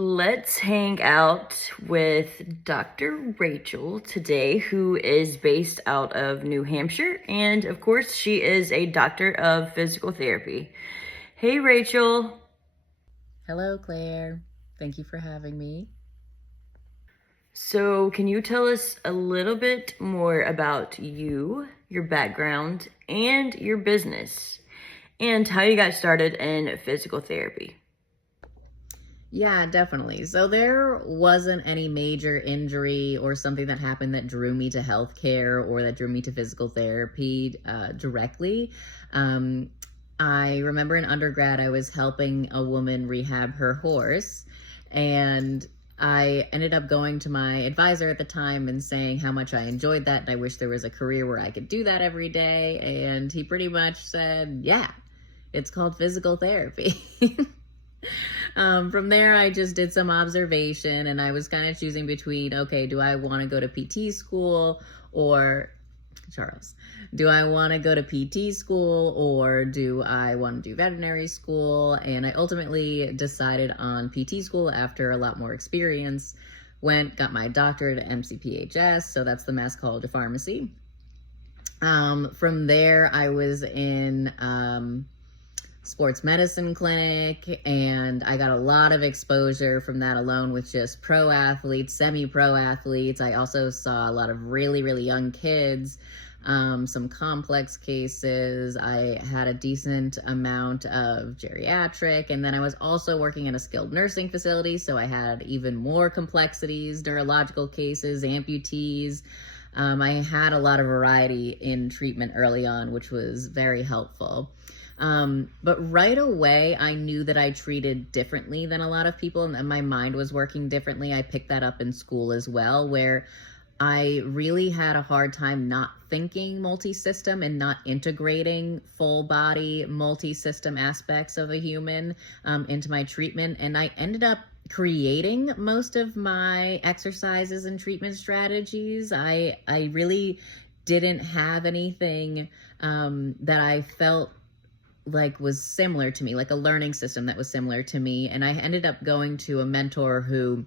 Let's hang out with Dr. Rachael today, who is based out of New Hampshire. And of course, she is a doctor of physical therapy. Hey, Rachael. Hello, Claire. Thank you for having me. So, can you tell us a little bit more about you, your background, and your business, and how you got started in physical therapy? Yeah, definitely. So there wasn't any major injury or something that happened that drew me to healthcare or that drew me to physical therapy directly. Um, I remember in undergrad, I was helping a woman rehab her horse, and I ended up going to my advisor at the time and saying how much I enjoyed that and I wish there was a career where I could do that every day. And he pretty much said, yeah, it's called physical therapy. From there, I just did some observation and I was kind of choosing between, okay, do I want to go to PT school or Charles, do I want to go to PT school or do I want to do veterinary school? And I ultimately decided on PT school after a lot more experience. Got my doctorate at MCPHS, so that's the Mass College of Pharmacy. From there, I was in sports medicine clinic, and I got a lot of exposure from that alone with just pro athletes, semi-pro athletes. I also saw a lot of really, really young kids, some complex cases. I had a decent amount of geriatric, and then I was also working in a skilled nursing facility, so I had even more complexities, neurological cases, amputees. I had a lot of variety in treatment early on, which was very helpful. But right away, I knew that I treated differently than a lot of people, and my mind was working differently. I picked that up in school as well, where I really had a hard time not thinking multi-system and not integrating full body multi-system aspects of a human into my treatment. And I ended up creating most of my exercises and treatment strategies. I really didn't have anything that I felt like was similar to me, like a learning system that was similar to me. And I ended up going to a mentor who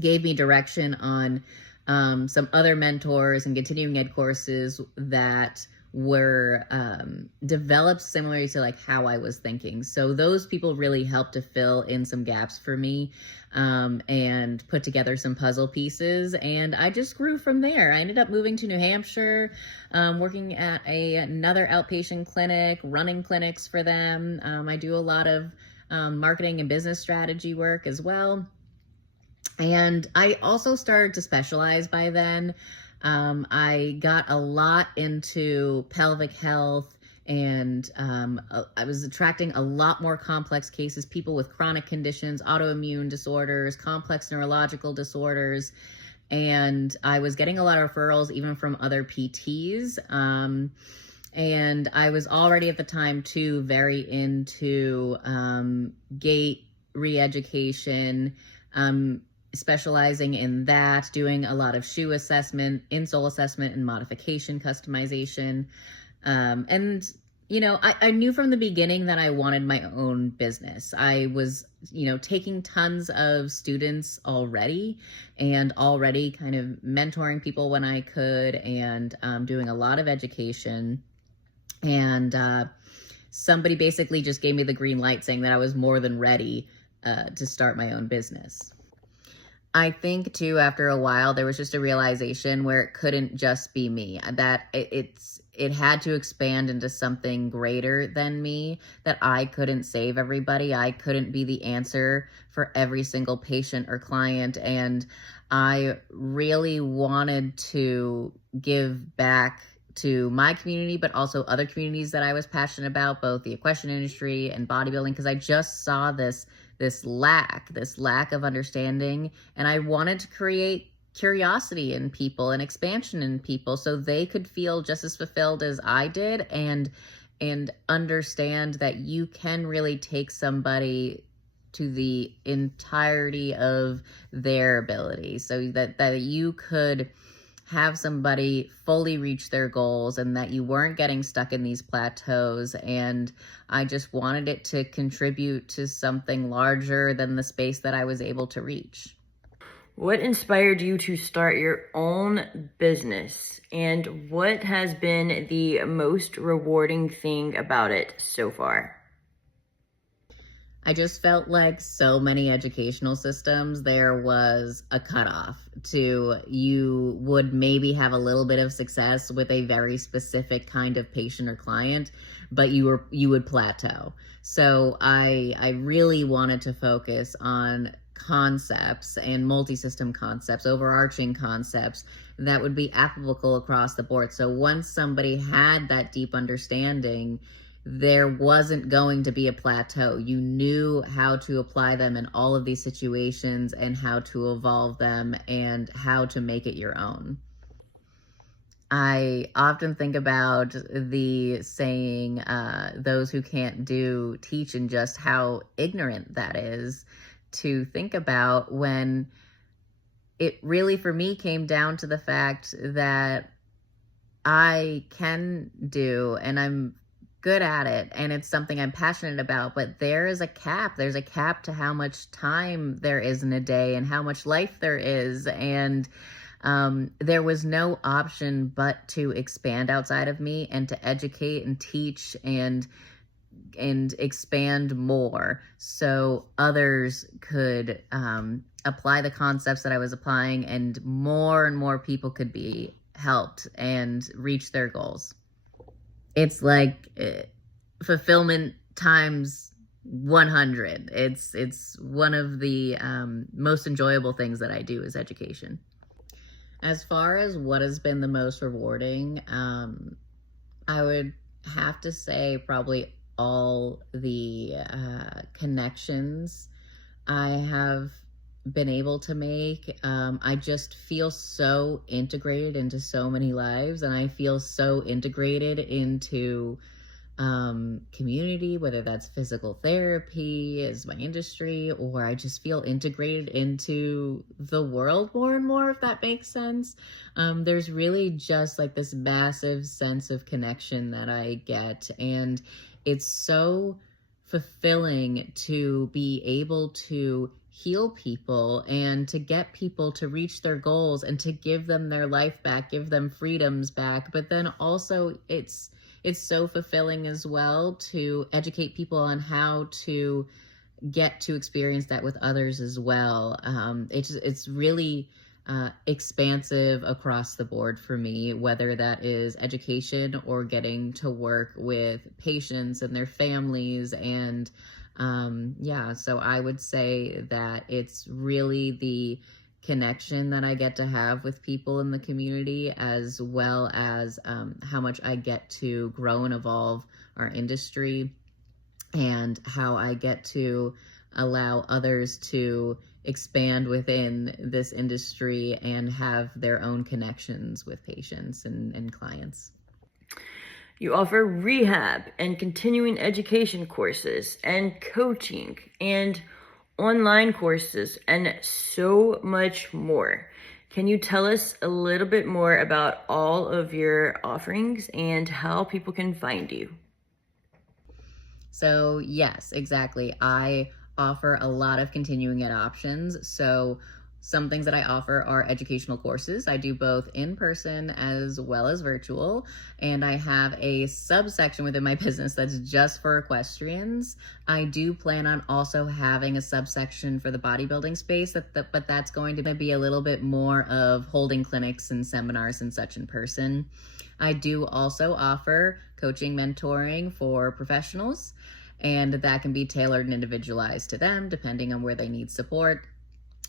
gave me direction on some other mentors and continuing ed courses that were developed similarly to like how I was thinking. So those people really helped to fill in some gaps for me and put together some puzzle pieces. And I just grew from there. I ended up moving to New Hampshire, working at another outpatient clinic, running clinics for them. I do a lot of marketing and business strategy work as well. And I also started to specialize by then. I got a lot into pelvic health, and I was attracting a lot more complex cases, people with chronic conditions, autoimmune disorders, complex neurological disorders. And I was getting a lot of referrals even from other PTs. And I was already at the time too very into gait re-education, specializing in that, doing a lot of shoe assessment, insole assessment, and modification customization. And, I knew from the beginning that I wanted my own business. I was, taking tons of students already and already kind of mentoring people when I could and doing a lot of education. And somebody basically just gave me the green light saying that I was more than ready to start my own business. I think too, after a while, there was just a realization where it couldn't just be me, that it had to expand into something greater than me, that I couldn't save everybody. I couldn't be the answer for every single patient or client. And I really wanted to give back to my community, but also other communities that I was passionate about, both the equestrian industry and bodybuilding, because I just saw this lack of understanding, and I wanted to create curiosity in people and expansion in people so they could feel just as fulfilled as I did, and understand that you can really take somebody to the entirety of their ability, so that you could have somebody fully reach their goals and that you weren't getting stuck in these plateaus. And I just wanted it to contribute to something larger than the space that I was able to reach. What inspired you to start your own business, and what has been the most rewarding thing about it so far? I just felt like so many educational systems, there was a cutoff to you would maybe have a little bit of success with a very specific kind of patient or client, but you would plateau. So I really wanted to focus on concepts and multi-system concepts, overarching concepts that would be applicable across the board. So once somebody had that deep understanding, there wasn't going to be a plateau. You knew how to apply them in all of these situations and how to evolve them and how to make it your own. I often think about the saying, those who can't do teach, and just how ignorant that is to think about, when it really, for me, came down to the fact that I can do, and I'm good at it, and it's something I'm passionate about, but there is a cap. There's a cap to how much time there is in a day and how much life there is. And there was no option but to expand outside of me and to educate and teach and expand more so others could apply the concepts that I was applying, and more people could be helped and reach their goals. It's like fulfillment times 100. It's one of the most enjoyable things that I do is education. As far as what has been the most rewarding, I would have to say probably all the connections I have been able to make. I just feel so integrated into so many lives, and I feel so integrated into community, whether that's physical therapy as my industry, or I just feel integrated into the world more and more, if that makes sense. There's really just like this massive sense of connection that I get, and it's so fulfilling to be able to heal people and to get people to reach their goals and to give them their life back, give them freedoms back. But then also it's so fulfilling as well to educate people on how to get to experience that with others as well. It's really expansive across the board for me, whether that is education or getting to work with patients and their families. And so I would say that it's really the connection that I get to have with people in the community, as well as how much I get to grow and evolve our industry, and how I get to allow others to expand within this industry and have their own connections with patients and clients. You offer rehab and continuing education courses and coaching and online courses and so much more. Can you tell us a little bit more about all of your offerings and how people can find you? So yes, exactly. I offer a lot of continuing ed options. So some things that I offer are educational courses. I do both in person as well as virtual. And I have a subsection within my business that's just for equestrians. I do plan on also having a subsection for the bodybuilding space, but that's going to be a little bit more of holding clinics and seminars and such in person. I do also offer coaching, mentoring for professionals, and that can be tailored and individualized to them depending on where they need support.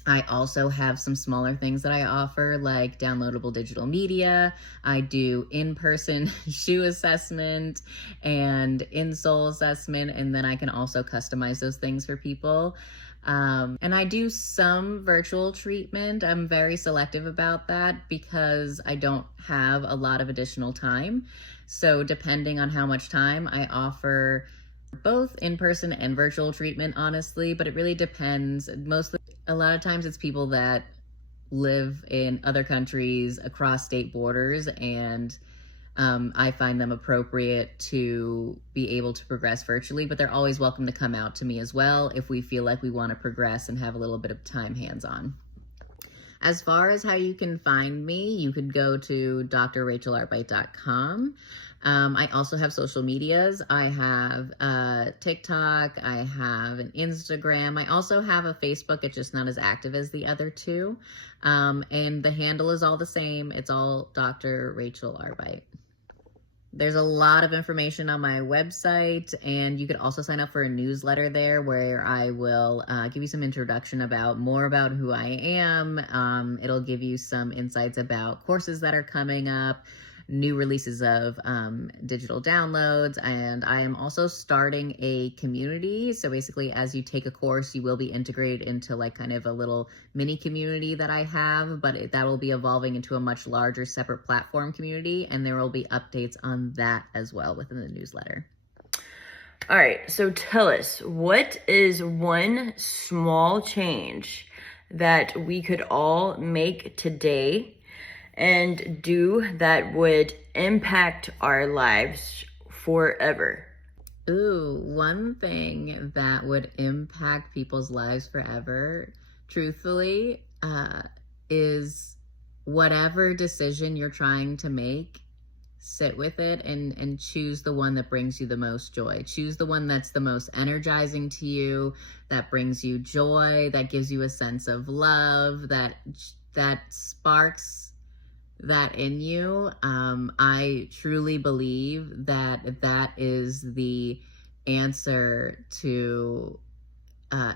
I also have some smaller things that I offer, like downloadable digital media. I do in-person shoe assessment and insole assessment, and then I can also customize those things for people. And I do some virtual treatment. I'm very selective about that because I don't have a lot of additional time. So depending on how much time, I offer both in-person and virtual treatment, honestly, but it really depends. A lot of times it's people that live in other countries across state borders, and I find them appropriate to be able to progress virtually, but they're always welcome to come out to me as well if we feel like we want to progress and have a little bit of time hands-on. As far as how you can find me, you could go to drrachaelarbeit.com. I also have social medias. I have TikTok. I have an Instagram. I also have a Facebook. It's just not as active as the other two. And the handle is all the same. It's all Dr. Rachael Arbeit. There's a lot of information on my website, and you could also sign up for a newsletter there where I will give you some introduction more about who I am. It'll give you some insights about courses that are coming up, new releases of digital downloads, and I am also starting a community. So basically, as you take a course, you will be integrated into like kind of a little mini community that I have, but that will be evolving into a much larger separate platform community, and there will be updates on that as well within the newsletter. All right, so tell us, what is one small change that we could all make today and do that would impact our lives forever? Ooh, one thing that would impact people's lives forever, truthfully, is whatever decision you're trying to make, sit with it and choose the one that brings you the most joy. Choose the one that's the most energizing to you, that brings you joy, that gives you a sense of love, that sparks that in you. I truly believe that is the answer to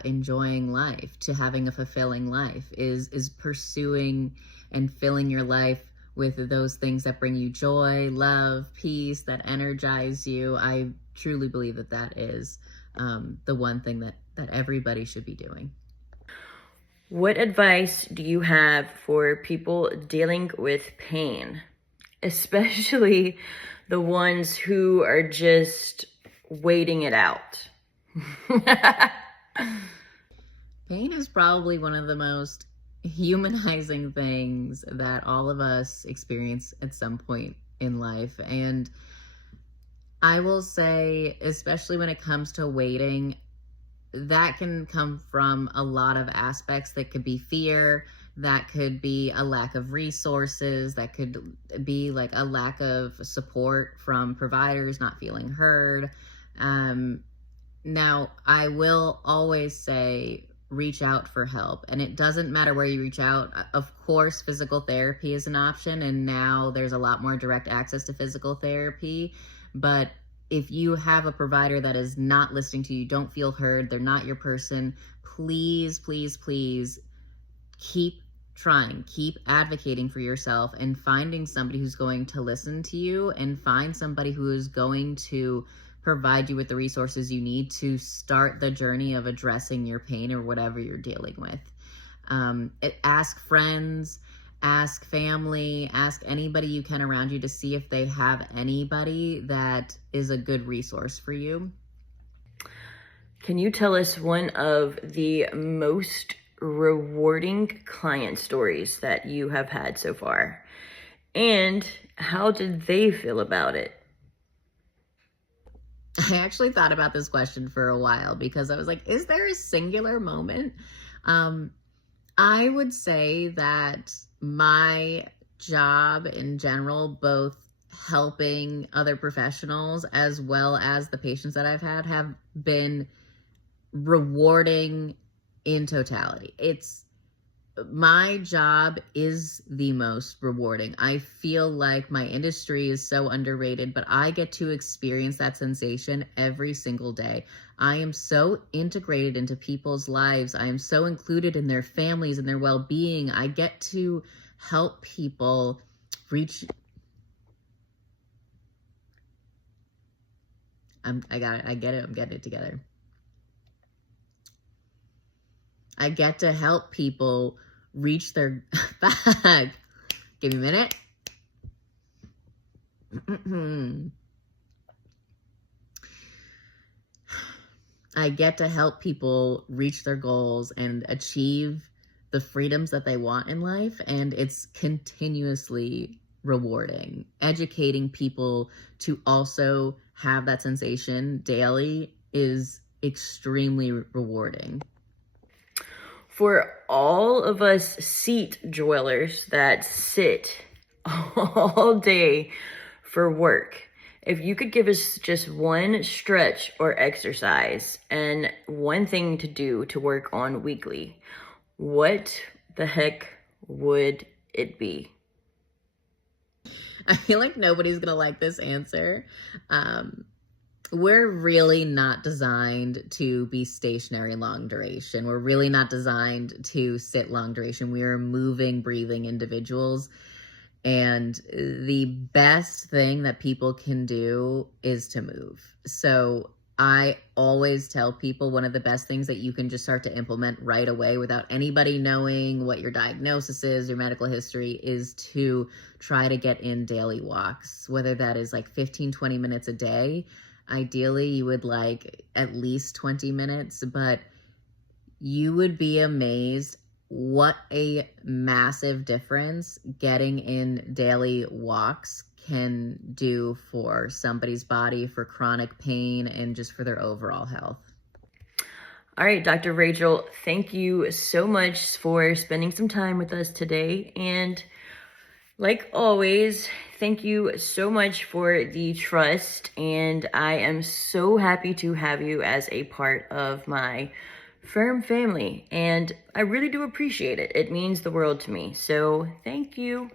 enjoying life, to having a fulfilling life, is pursuing and filling your life with those things that bring you joy, love, peace, that energize you. I truly believe that is the one thing that everybody should be doing. What advice do you have for people dealing with pain, especially the ones who are just waiting it out? Pain is probably one of the most humanizing things that all of us experience at some point in life. And I will say, especially when it comes to waiting, that can come from a lot of aspects. That could be fear, that could be a lack of resources, that could be like a lack of support from providers, not feeling heard. Now, I will always say, reach out for help. And it doesn't matter where you reach out. Of course, physical therapy is an option, and now there's a lot more direct access to physical therapy. But if you have a provider that is not listening to you, don't feel heard, they're not your person, please, please, please keep trying, keep advocating for yourself and finding somebody who's going to listen to you, and find somebody who is going to provide you with the resources you need to start the journey of addressing your pain or whatever you're dealing with. Ask friends, ask family, ask anybody you can around you to see if they have anybody that is a good resource for you. Can you tell us one of the most rewarding client stories that you have had so far? And how did they feel about it? I actually thought about this question for a while because I was like, is there a singular moment? I would say that my job in general, both helping other professionals as well as the patients that I've had, have been rewarding in totality. My job is the most rewarding. I feel like my industry is so underrated, but I get to experience that sensation every single day. I am so integrated into people's lives. I am so included in their families and their well-being. I get to help people reach. I got it. I get it. I'm getting it together. I get to help people reach their bag. Give me a minute. I get to help people reach their goals and achieve the freedoms that they want in life, and it's continuously rewarding. Educating people to also have that sensation daily is extremely rewarding. For all of us seat dwellers that sit all day for work, if you could give us just one stretch or exercise and one thing to do to work on weekly, what the heck would it be? I feel like nobody's gonna like this answer. We're really not designed to be stationary long duration. We're really not designed to sit long duration. We are moving, breathing individuals. And the best thing that people can do is to move. So I always tell people one of the best things that you can just start to implement right away without anybody knowing what your diagnosis is, your medical history, is to try to get in daily walks, whether that is like 15, 20 minutes a day. Ideally, you would like at least 20 minutes, but you would be amazed what a massive difference getting in daily walks can do for somebody's body, for chronic pain, and just for their overall health. All right, Dr. Rachel, thank you so much for spending some time with us today. And like always, thank you so much for the trust. And I am so happy to have you as a part of my firm family. And I really do appreciate it. It means the world to me. So thank you.